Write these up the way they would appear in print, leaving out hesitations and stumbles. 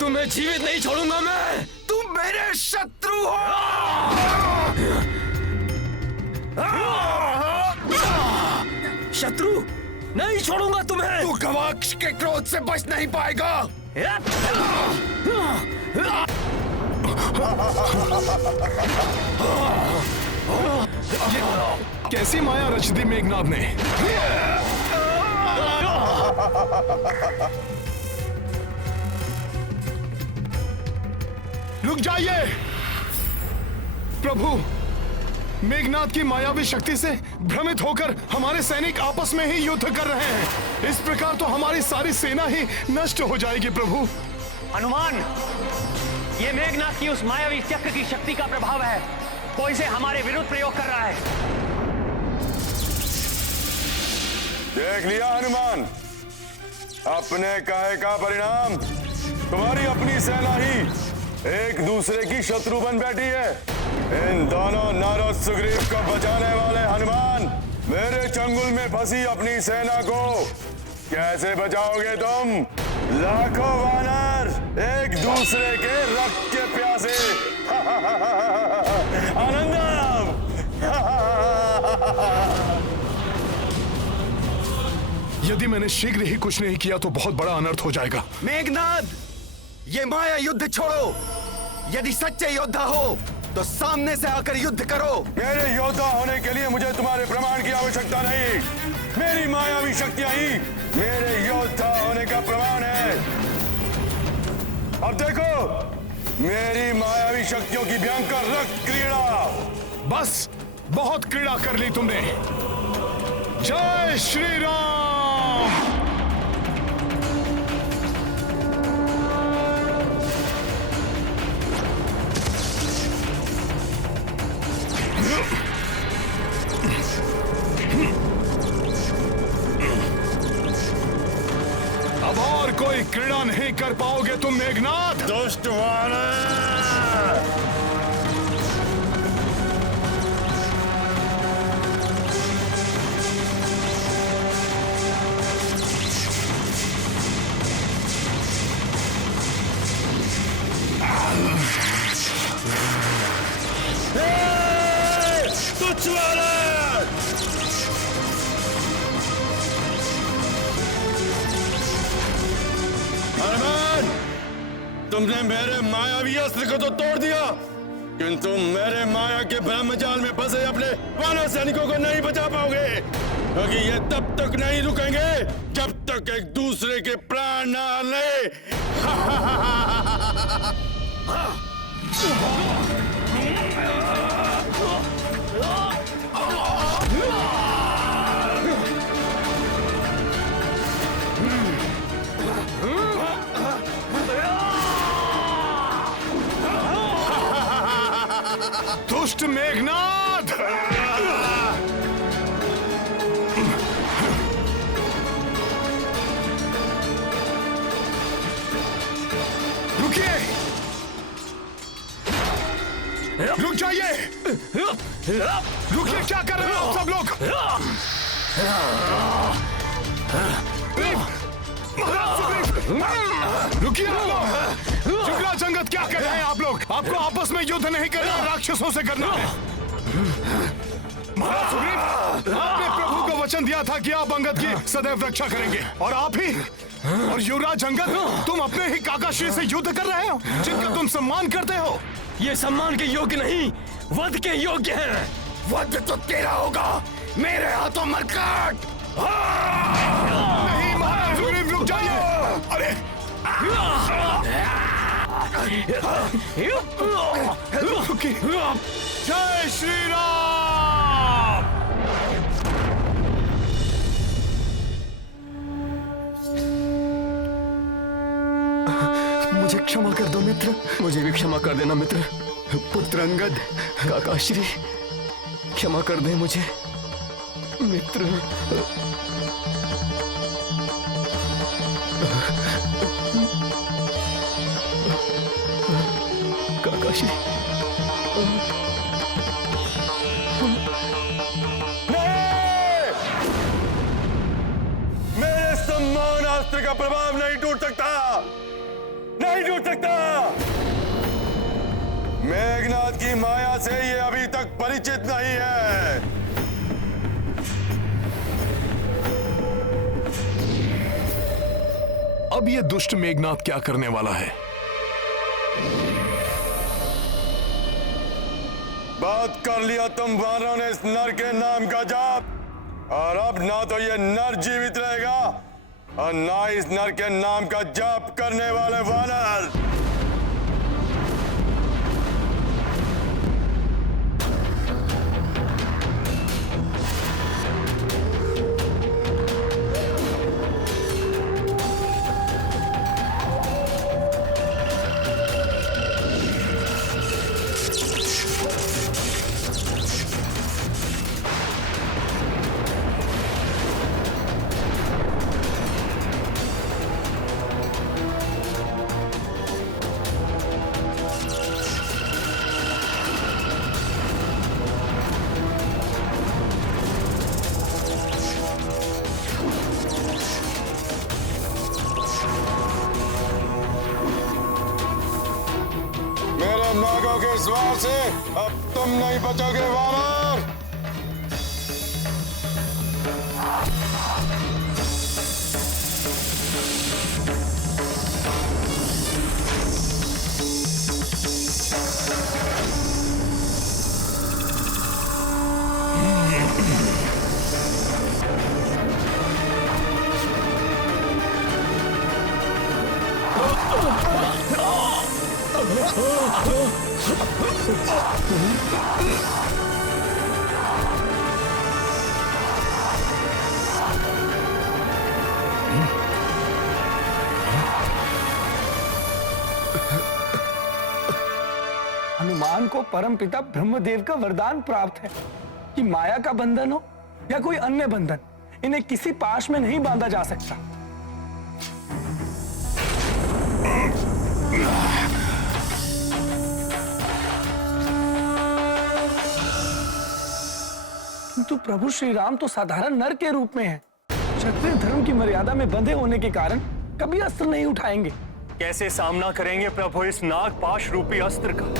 तुम्हें जीवित नहीं छोड़ूंगा मैं। तुम मेरे शत्रु हो। शत्रु नहीं छोड़ूंगा तुम्हें। तू गवाक्ष के क्रोध से बच नहीं पाएगा। कैसी माया रच दी मेघनाद ने। रुक जाइए प्रभु, मेघनाद की मायावी शक्ति से भ्रमित होकर हमारे सैनिक आपस में ही युद्ध कर रहे हैं। इस प्रकार तो हमारी सारी सेना ही नष्ट हो जाएगी प्रभु। हनुमान, ये मेघनाद की उस मायावी चक्र की शक्ति का प्रभाव है। वो इसे हमारे विरुद्ध प्रयोग कर रहा है। देख लिया हनुमान, अपने कहे का परिणाम। तुम्हारी अपनी सेना ही एक दूसरे की शत्रु बन बैठी है। इन दोनों नारद सुग्रीव को बचाने वाले हनुमान, मेरे चंगुल में फंसी अपनी सेना को कैसे बचाओगे तुम? लाखों वानर एक दूसरे के रक्त के प्यासे। आनंदम। यदि मैंने शीघ्र ही कुछ नहीं किया तो बहुत बड़ा अनर्थ हो जाएगा। मेघनाद, ये माया युद्ध छोड़ो। यदि सच्चे योद्धा हो तो सामने से आकर युद्ध करो। मेरे योद्धा होने के लिए मुझे तुम्हारे प्रमाण की आवश्यकता नहीं। मेरी मायावी शक्तियां ही मेरे योद्धा होने का प्रमाण है। अब देखो मेरी मायावी शक्तियों की भयंकर रक्त क्रीड़ा। बस बहुत क्रीड़ा कर ली तुमने। जय श्री राम। अब और कोई क्रीड़ा नहीं कर पाओगे तुम मेघनाद। दुष्ट वानर। तुच्छ वानर। हनुमान, तुमने मेरे मायावी अस्त्र को तो तोड़ दिया, किंतु मेरे माया के ब्रह्मजाल में फंसे अपने वानर सैनिकों को नहीं बचा पाओगे, क्योंकि ये तब तक नहीं रुकेंगे जब तक एक दूसरे के प्राण न ले। दुष्ट मेघनाद। रुकिए, रुक जाइए। रुकिए, क्या कर रहे हो सब लोग? रुकिए आप लोग। जुगला जंगत क्या कर रहे हैं आप लोग? आपको आपस में युद्ध नहीं करना, राक्षसों से करना है। महाराज सुग्रीव, आपने प्रभु को वचन दिया था कि आप अंगद की सदैव रक्षा करेंगे, और आप ही और युवराज अंगद, तुम अपने ही काकाश्री से युद्ध कर रहे हो जिनका तुम सम्मान करते हो। ये सम्मान के योग्य नहीं, वध के योग्य है। वध तो तेरा होगा, मेरे हाथों मरकाट। नहीं महाराज सुग्रीव, रुक जाइए। अरे जय श्री राम। मुझे क्षमा कर दो मित्र, मुझे भी क्षमा कर देना मित्र। पुत्र अंगद, काकाश्री, क्षमा कर दे मुझे मित्र। काकाश्री, मेरे सम्मानास्त्र का प्रभाव नहीं टूट सकता। की माया से ये अभी तक परिचित नहीं है। अब ये दुष्ट मेघनाथ क्या करने वाला है? बात कर लिया तुम वानरों ने इस नर के नाम का जाप, और अब ना तो ये नर जीवित रहेगा और ना इस नर के नाम का जाप करने वाले वानर। मेरे नागों के स्वार से अब तुम नहीं बचोगे वानर। हनुमान को परमपिता ब्रह्मदेव का वरदान प्राप्त है कि माया का बंधन हो या कोई अन्य बंधन, इन्हें किसी पाश में नहीं बांधा जा सकता। किंतु प्रभु श्री राम तो साधारण नर के रूप में है। क्षत्रिय धर्म की मर्यादा में बंधे होने के कारण कभी अस्त्र नहीं उठाएंगे। कैसे सामना करेंगे प्रभु इस नागपाश रूपी अस्त्र का?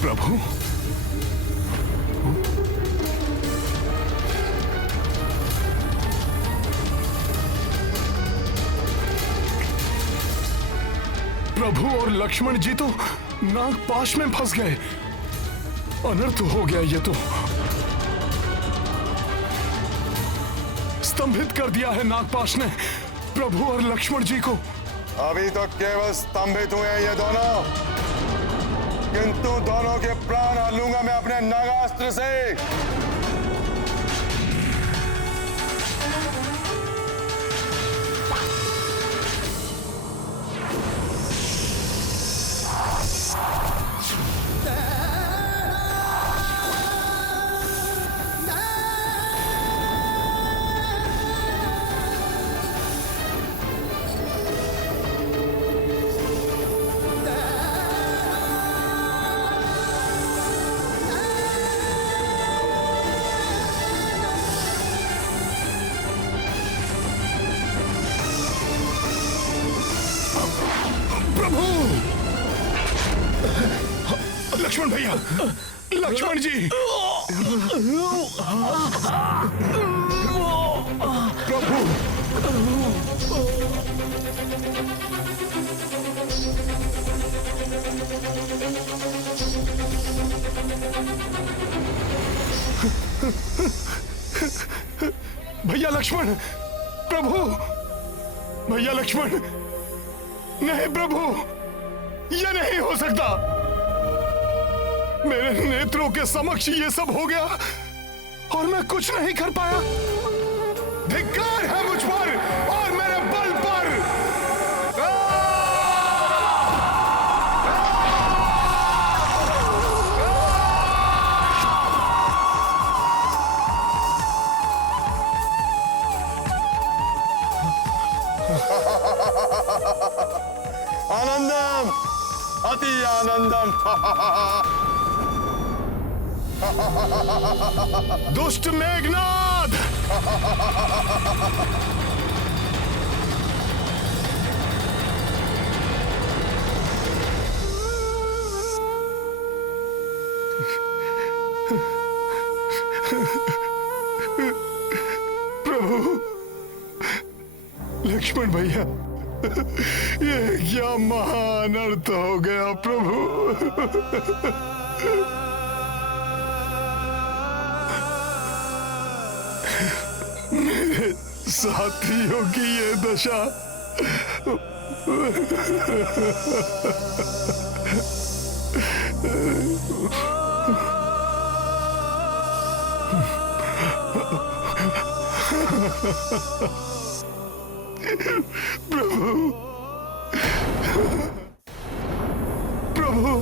प्रभु, प्रभु और लक्ष्मण जी तो नागपाश में फंस गए। अनर्थ हो गया ये तो। स्तंभित कर दिया है नागपाश ने प्रभु और लक्ष्मण जी को। अभी तो केवल स्तंभित हुए हैं ये दोनों, किंतु दोनों के प्राण हर लूंगा मैं अपने नागास्त्र से। लक्ष्मण भैया, लक्ष्मण जी, प्रभु, भैया लक्ष्मण, प्रभु, भैया लक्ष्मण, नहीं प्रभु, यह नहीं हो सकता। मेरे नेत्रों के समक्ष ये सब हो गया और मैं कुछ नहीं कर पाया। धिक्कार है मुझ पर और मेरे बल पर। नंदन। दुष्ट मेघनाद, प्रभु, लक्ष्मण भैया, ये क्या महान अर्थ हो गया प्रभु। मेरे साथियों की ये दशा। प्रभु, प्रभु,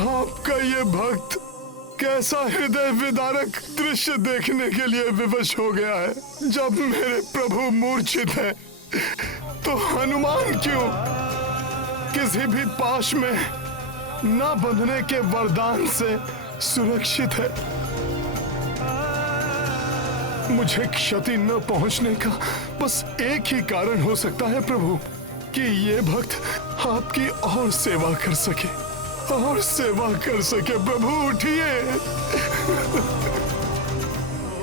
आपका ये भक्त कैसा हृदय विदारक दृश्य देखने के लिए विवश हो गया है। जब मेरे प्रभु मूर्छित है तो हनुमान क्यों किसी भी पाश में न बंधने के वरदान से सुरक्षित है। मुझे क्षति न पहुंचने का बस एक ही कारण हो सकता है प्रभु, कि ये भक्त आपकी और सेवा कर सके, और सेवा कर सके। प्रभु उठिए।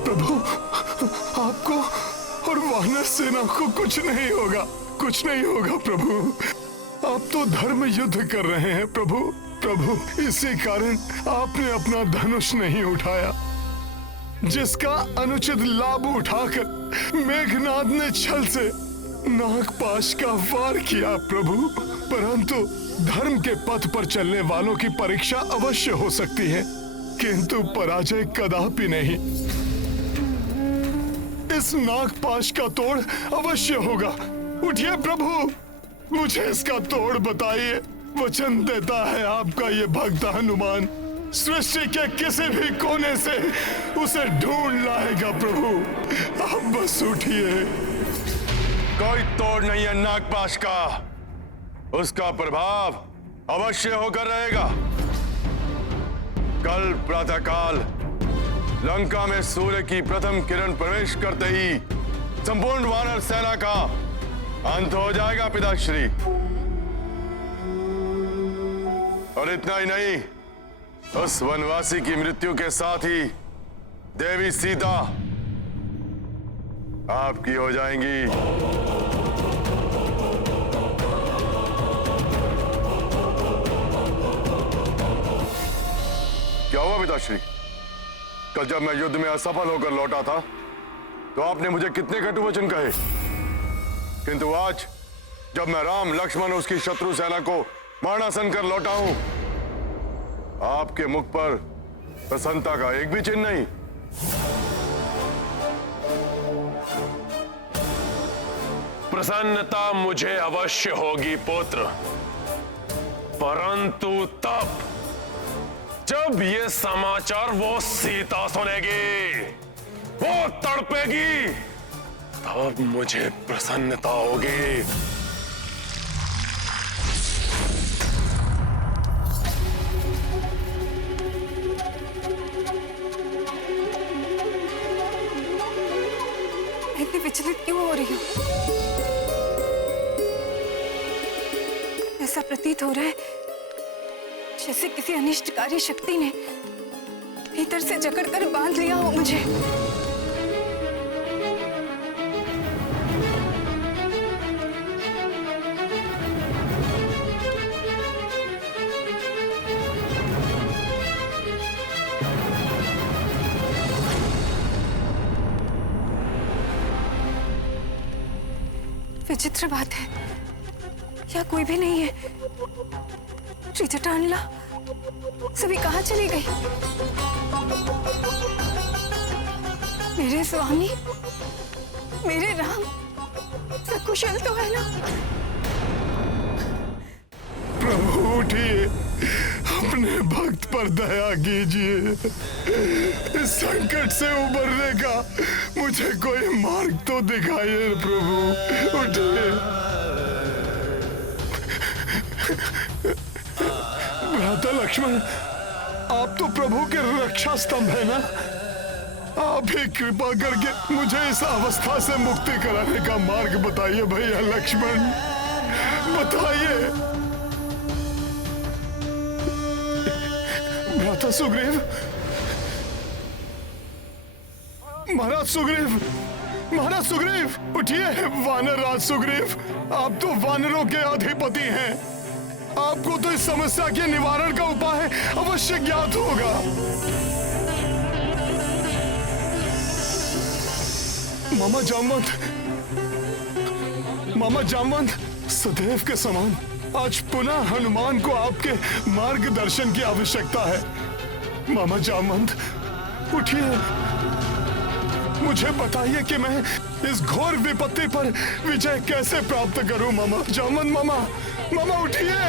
प्रभु, आपको और वानर सेना को कुछ नहीं होगा, कुछ नहीं होगा प्रभु। आप तो धर्म युद्ध कर रहे हैं प्रभु। प्रभु, इसी कारण आपने अपना धनुष नहीं उठाया, जिसका अनुचित लाभ उठाकर मेघनाद ने छल से नागपाश का वार किया प्रभु। परंतु धर्म के पथ पर चलने वालों की परीक्षा अवश्य हो सकती है, किंतु पराजय कदापि नहीं। इस नागपाश का तोड़ अवश्य होगा। उठिए प्रभु, मुझे इसका तोड़ बताइए। वचन देता है आपका ये भक्त हनुमान सृष्टि के किसी भी कोने से उसे ढूंढ लाएगा प्रभु। आप बस उठिए। कोई तोड़ नहीं है नागपाश का, उसका प्रभाव अवश्य होकर रहेगा। कल प्रातःकाल लंका में सूर्य की प्रथम किरण प्रवेश करते ही संपूर्ण वानर सेना का अंत हो जाएगा पिताश्री। और इतना ही नहीं, उस वनवासी की मृत्यु के साथ ही देवी सीता आपकी हो जाएंगी। क्या हुआ पिताश्री? कल जब मैं युद्ध में असफल होकर लौटा था तो आपने मुझे कितने कटु वचन कहे, किंतु आज जब मैं राम लक्ष्मण उसकी शत्रु सेना को मारणासन कर लौटा हूं, आपके मुख पर प्रसन्नता का एक भी चिन्ह नहीं। प्रसन्नता मुझे अवश्य होगी पुत्र, परंतु तब जब ये समाचार वो सीता सुनेगी, वो तड़पेगी, तब मुझे प्रसन्नता होगी। इतनी विचलित क्यों हो रही हूँ? ऐसा प्रतीत हो रहा है जैसे किसी अनिष्टकारी शक्ति ने भीतर से जकड़कर बांध लिया हो मुझे। विचित्र बात है, क्या कोई भी नहीं है? त्रिजटानला सभी कहाँ चली गई? मेरे स्वामी, मेरे राम सकुशल तो है ना? प्रभु उठिए, अपने भक्त पर दया कीजिए। इस संकट से उबरने का मुझे कोई मार्ग तो दिखाइए प्रभु। उठिए। माता लक्ष्मण, आप तो प्रभु के रक्षा स्तंभ है ना। आप ही कृपा करके मुझे इस अवस्था से मुक्ति कराने का मार्ग बताइए भैया लक्ष्मण, बताइए। भ्राता सुग्रीव, महाराज सुग्रीव, महाराज सुग्रीव, उठिए। वानर राज सुग्रीव, आप तो वानरों के अधिपति हैं। आपको तो इस समस्या के निवारण का उपाय अवश्य ज्ञात होगा। मामा जामवंत, सदैव के समान आज पुनः हनुमान को आपके मार्गदर्शन की आवश्यकता है। मामा जामवंत, उठिए, मुझे बताइए कि मैं इस घोर विपत्ति पर विजय कैसे प्राप्त करूं। मामा जामवंत, मामा उठिए।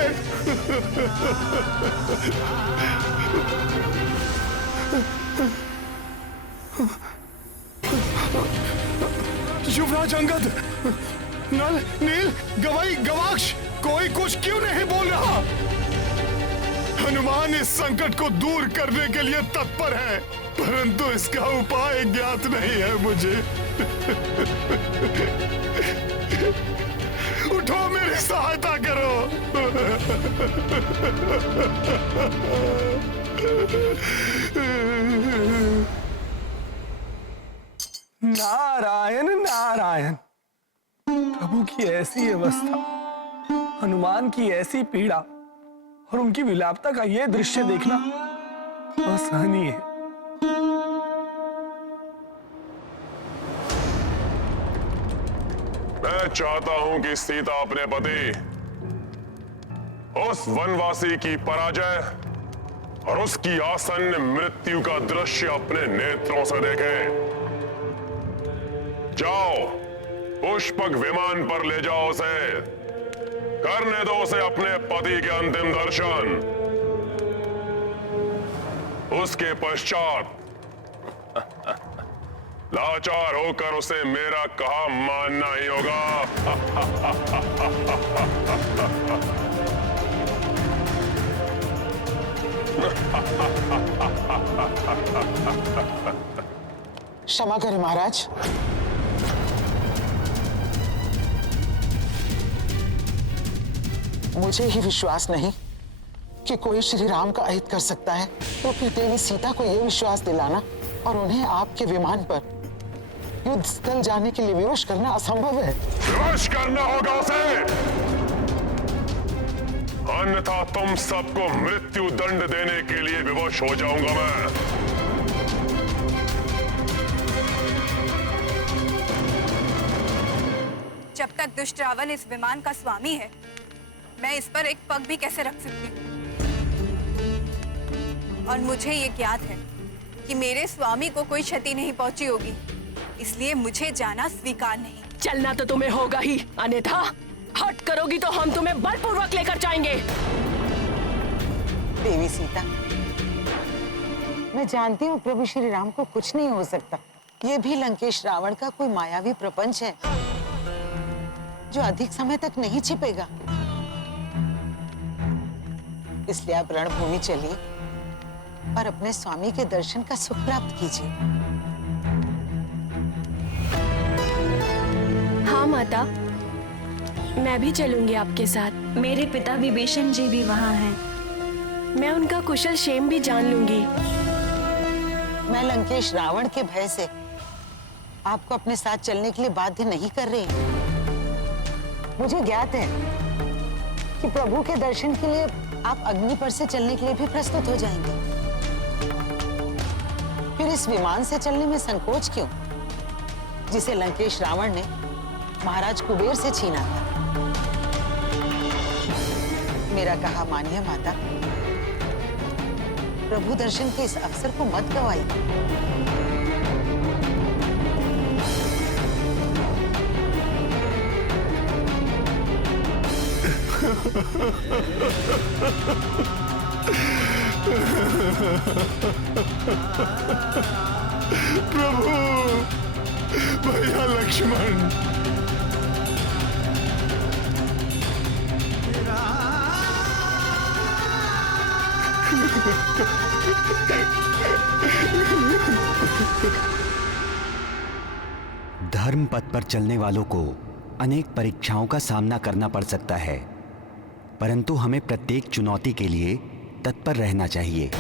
युवराज अंगद, नल, नील, गवाई, गवाक्ष, कोई कुछ क्यों नहीं बोल रहा? हनुमान इस संकट को दूर करने के लिए तत्पर है, परंतु इसका उपाय ज्ञात नहीं है मुझे। उठो, मेरी सहायता करो। नारायण नारायण। प्रभु की ऐसी अवस्था, हनुमान की ऐसी पीड़ा और उनकी विलापता का यह दृश्य देखना असहनीय है। मैं चाहता हूं कि सीता अपने पति उस वनवासी की पराजय और उसकी आसन्न मृत्यु का दृश्य अपने नेत्रों से देखे। जाओ, पुष्पक विमान पर ले जाओ उसे, करने दो उसे अपने पति के अंतिम दर्शन। उसके पश्चात लाचार होकर उसे मेरा कहा मानना ही होगा। क्षमा करें महाराज, मुझे ही विश्वास नहीं कि कोई श्री राम का अहित कर सकता है, तो फिर देवी सीता को यह विश्वास दिलाना और उन्हें आपके विमान पर युद्ध स्थल जाने के लिए विवश करना असंभव है। विवश करना होगा उसे, अन्यथा तुम सबको मृत्यु दंड देने के लिए विवश हो जाऊंगा मैं। जब तक दुष्ट रावण इस विमान का स्वामी है, मैं इस पर एक पग भी कैसे रख सकती हूँ? और मुझे ये ज्ञात है कि मेरे स्वामी को कोई क्षति नहीं पहुंची होगी, इसलिए मुझे जाना स्वीकार नहीं। चलना तो तुम्हें होगा ही, अन्यथा हट करोगी तो हम तुम्हें बलपूर्वक लेकर जाएंगे। देवी सीता, मैं जानती हूँ प्रभु श्री राम को कुछ नहीं हो सकता। ये भी लंकेश रावण का कोई मायावी प्रपंच है जो अधिक समय तक नहीं छिपेगा। इसलिए आप रणभूमि चलिए और अपने स्वामी के दर्शन का सुख प्राप्त कीजिए। हाँ माता, मैं भी चलूंगी आपके साथ। मेरे पिता विभीषण जी भी वहाँ हैं। मैं उनका कुशल क्षेम भी जान लूंगी। मैं लंकेश रावण के भय से आपको अपने साथ चलने के लिए बाध्य नहीं कर रही। मुझे ज्ञात है कि प्रभु के दर्शन के लिए आप अग्नि पर से चलने के लिए भी प्रस्तुत हो जाएंगे। फिर इस विमान से चलने में संकोच क्यों, जिसे लंकेश रावण ने महाराज कुबेर से छीना था? मेरा कहा मानिए माता, प्रभु दर्शन के इस अवसर को मत गवाइए। प्रभु, भैया लक्ष्मण, धर्म पथ पर चलने वालों को अनेक परीक्षाओं का सामना करना पड़ सकता है, परंतु हमें प्रत्येक चुनौती के लिए तत्पर रहना चाहिए।